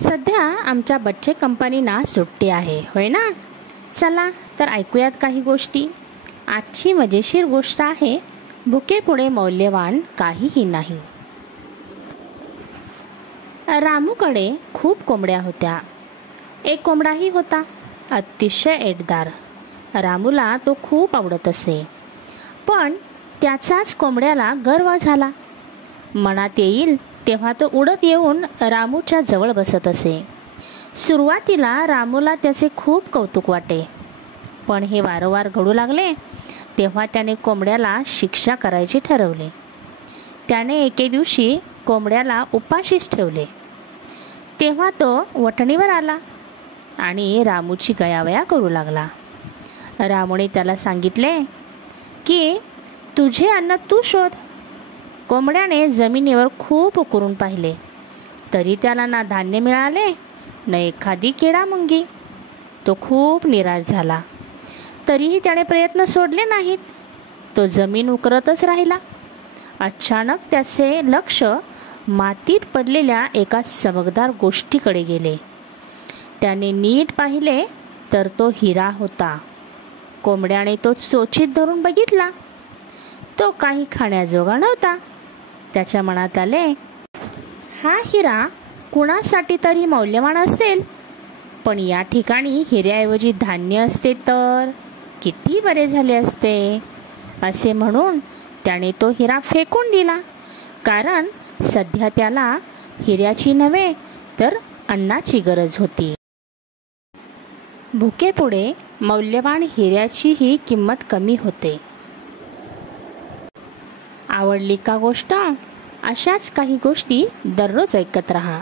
सध्या आमच्या बच्चे कंपनीना सुट्टी आहे, होय ना? चला तर ऐकूयात काही गोष्टी. आजची मजेशीर गोष्ट आहे, भुकेपुढे मौल्यवान काहीही नाही. रामूकडे खूप कोंबड्या होत्या. एक कोंबडाही होता, अतिशय एटदार. रामूला तो खूप आवडत असे. पण त्याचाच कोंबड्याला गर्व झाला. मनात येईल तेव्हा तो उडत येऊन रामूच्या जवळ बसत असे. सुरुवातीला रामूला त्याचे खूप कौतुक वाटे. पण हे वारंवार घडू लागले तेव्हा त्याने कोंबड्याला शिक्षा करायचे ठरवले. त्याने एके दिवशी कोंबड्याला उपाशीच ठेवले. तेव्हा तो वठणीवर आला आणि रामूची गयावया करू लागला. रामूने त्याला सांगितले की तुझे अन्न तू शोध. कोंबड्याने जमिनीवर खूप उकरून पाहिले, तरी त्याला ना धान्य मिळाले न एखादी किडामुंगी. तो खूप निराश झाला. तरीही त्याने प्रयत्न सोडले नाहीत. तो जमीन उकरतच राहिला. अचानक त्याचे लक्ष मातीत पडलेल्या एका चमकदार गोष्टीकडे गेले. त्याने नीट पाहिले तर तो हिरा होता. कोंबड्याने तो चोचीत धरून बघितला. तो काही खाण्याजोगा नव्हता. त्याच्या मनात आले, हा हिरा कुणासाठी तरी मौल्यवान असेल, पण या ठिकाणी हिऱ्याऐवजी धान्य असते तर किती बरे झाले असते. असे म्हणून त्याने तो हिरा फेकून दिला, कारण सध्या त्याला हिऱ्याची नव्हे तर अन्नाची गरज होती. भुकेपुढे मौल्यवान हिऱ्याचीही किंमत कमी होते. आवडली का गोष्ट? अशाच काही गोष्टी दररोज ऐकत रहा.